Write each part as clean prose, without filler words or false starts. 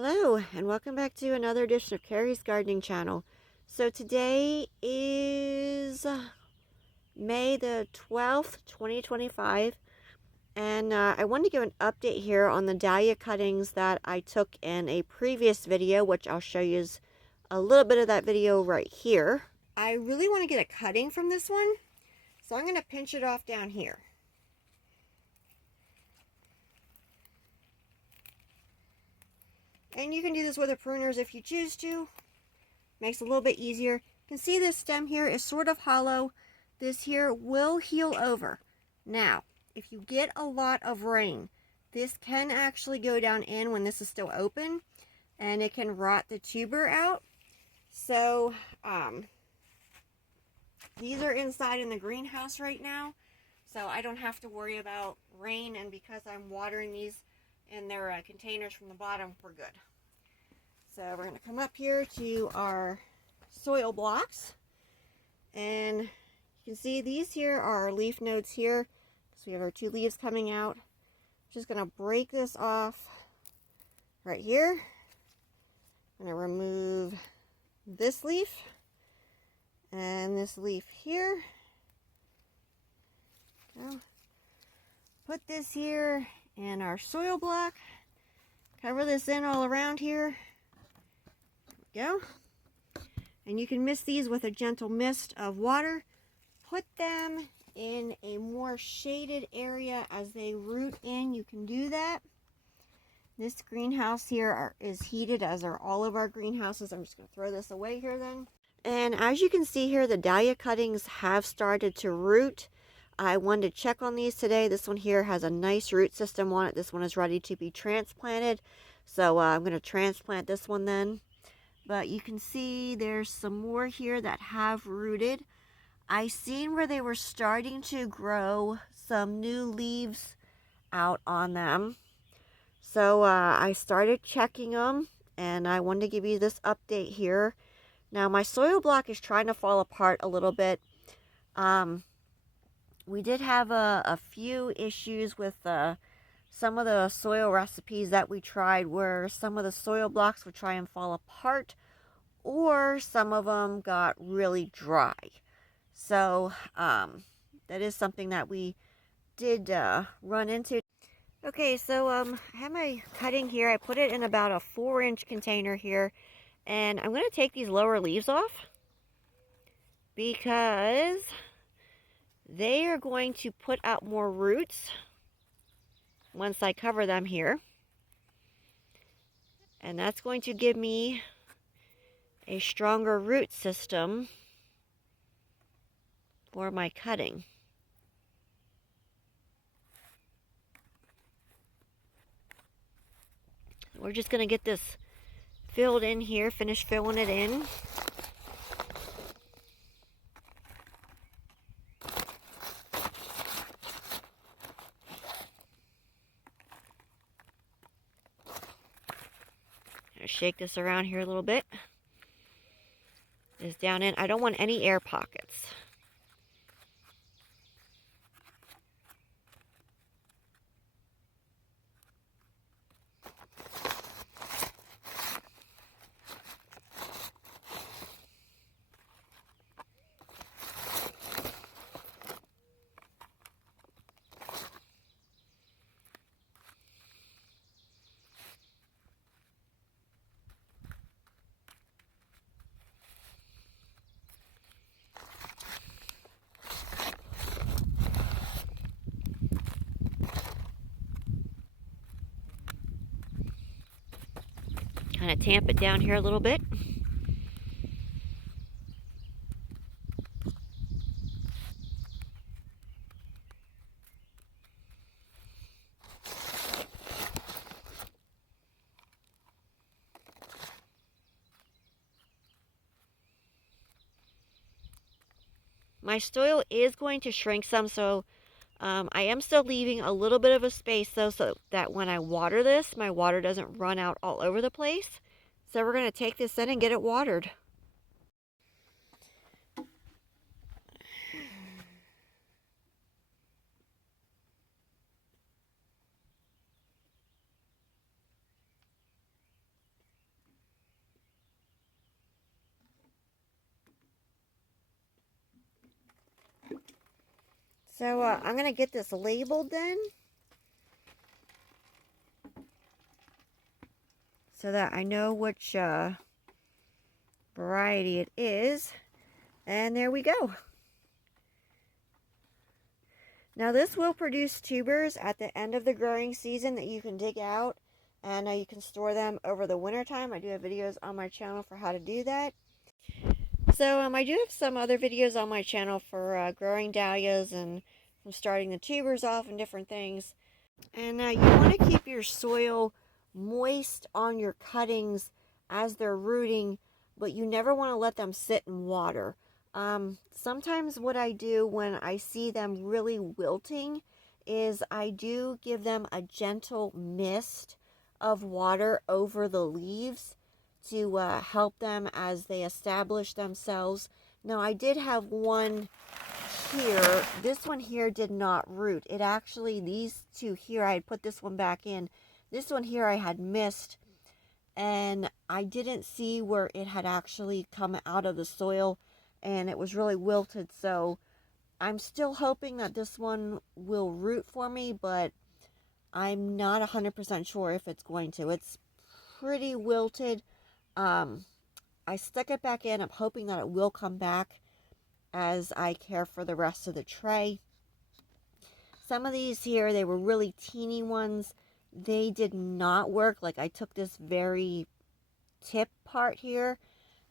Hello, and welcome back to another edition of Carrie's Gardening Channel. So today is May the 12th, 2025, and I wanted to give an update here on the dahlia cuttings that I took in a previous video, which I'll show you a little bit of that video right here. I really want to get a cutting from this one, so I'm going to pinch it off down here. And you can do this with a pruners if you choose to. Makes it a little bit easier. You can see this stem here is sort of hollow. This here will heal over. Now, if you get a lot of rain, this can actually go down in when this is still open, and it can rot the tuber out. So, these are inside in the greenhouse right now, so I don't have to worry about rain, and because I'm watering these in their containers from the bottom, we're good. So we're going to come up here to our soil blocks, and you can see these here are our leaf nodes here. So we have our two leaves coming out. Just going to break this off right here. I'm going to remove this leaf and this leaf here. Go. Put this here in our soil block. Cover this in all around here. Go. And you can mist these with a gentle mist of water. Put them in a more shaded area as they root in. You can do that. This greenhouse here is heated, as are all of our greenhouses. I'm just going to throw this away here then. And as you can see here, the dahlia cuttings have started to root. I wanted to check on these today. This one here has a nice root system on it. This one is ready to be transplanted. So I'm going to transplant this one then. But you can see there's some more here that have rooted. I seen where they were starting to grow some new leaves out on them. So I started checking them, and I wanted to give you this update here. Now my soil block is trying to fall apart a little bit. We did have a few issues with some of the soil recipes that we tried, where some of the soil blocks would try and fall apart, or some of them got really dry. So that is something that we did run into. Okay, so I have my cutting here. I put it in about a 4-inch container here, and I'm going to take these lower leaves off because they are going to put out more roots once I cover them here. And that's going to give me a stronger root system for my cutting. We're just going to get this filled in here, finish filling it in. Shake this around here a little bit. This down in. I don't want any air pockets. Kind of tamp it down here a little bit. My soil is going to shrink some, so I am still leaving a little bit of a space though, so that when I water this, my water doesn't run out all over the place. So we're going to take this in and get it watered. So I'm going to get this labeled then, so that I know which variety it is. And there we go. Now this will produce tubers at the end of the growing season that you can dig out, and you can store them over the winter time. I do have videos on my channel for how to do that. So I do have some other videos on my channel for growing dahlias and from starting the tubers off and different things. And you want to keep your soil moist on your cuttings as they're rooting, but you never want to let them sit in water. Sometimes what I do when I see them really wilting is I do give them a gentle mist of water over the leaves to help them as they establish themselves. Now I did have one here. This one here did not root. It actually, these two here, I had put this one back in. This one here I had missed, and I didn't see where it had actually come out of the soil, and it was really wilted. So I'm still hoping that this one will root for me, but I'm not 100% sure if it's going to. It's pretty wilted. I stuck it back in. I'm hoping that it will come back as I care for the rest of the tray. Some of these here, they were really teeny ones. They did not work. Like, I took this very tip part here,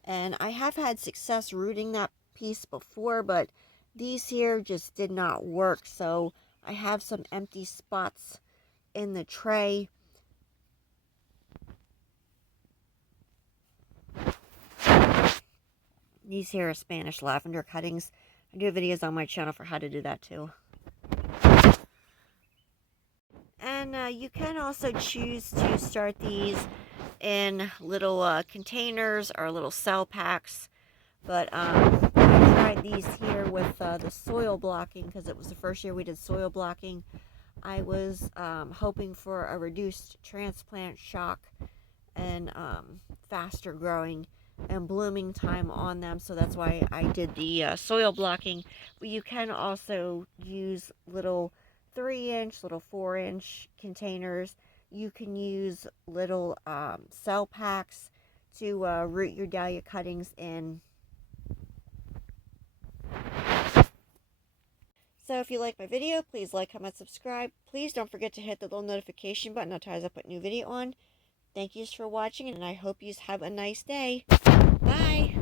and I have had success rooting that piece before, but these here just did not work. So I have some empty spots in the tray. These here are Spanish lavender cuttings. I do videos on my channel for how to do that too. And you can also choose to start these in little containers or little cell packs. But I tried these here with the soil blocking because it was the first year we did soil blocking. I was hoping for a reduced transplant shock and faster growing and blooming time on them, so that's why I did the soil blocking. But you can also use little 3-inch, little 4-inch containers. You can use little cell packs to root your dahlia cuttings in. So if you like my video, please like, comment, subscribe. Please don't forget to hit the little notification button as I put a new video on. Thank you for watching, and I hope you have a nice day. Bye!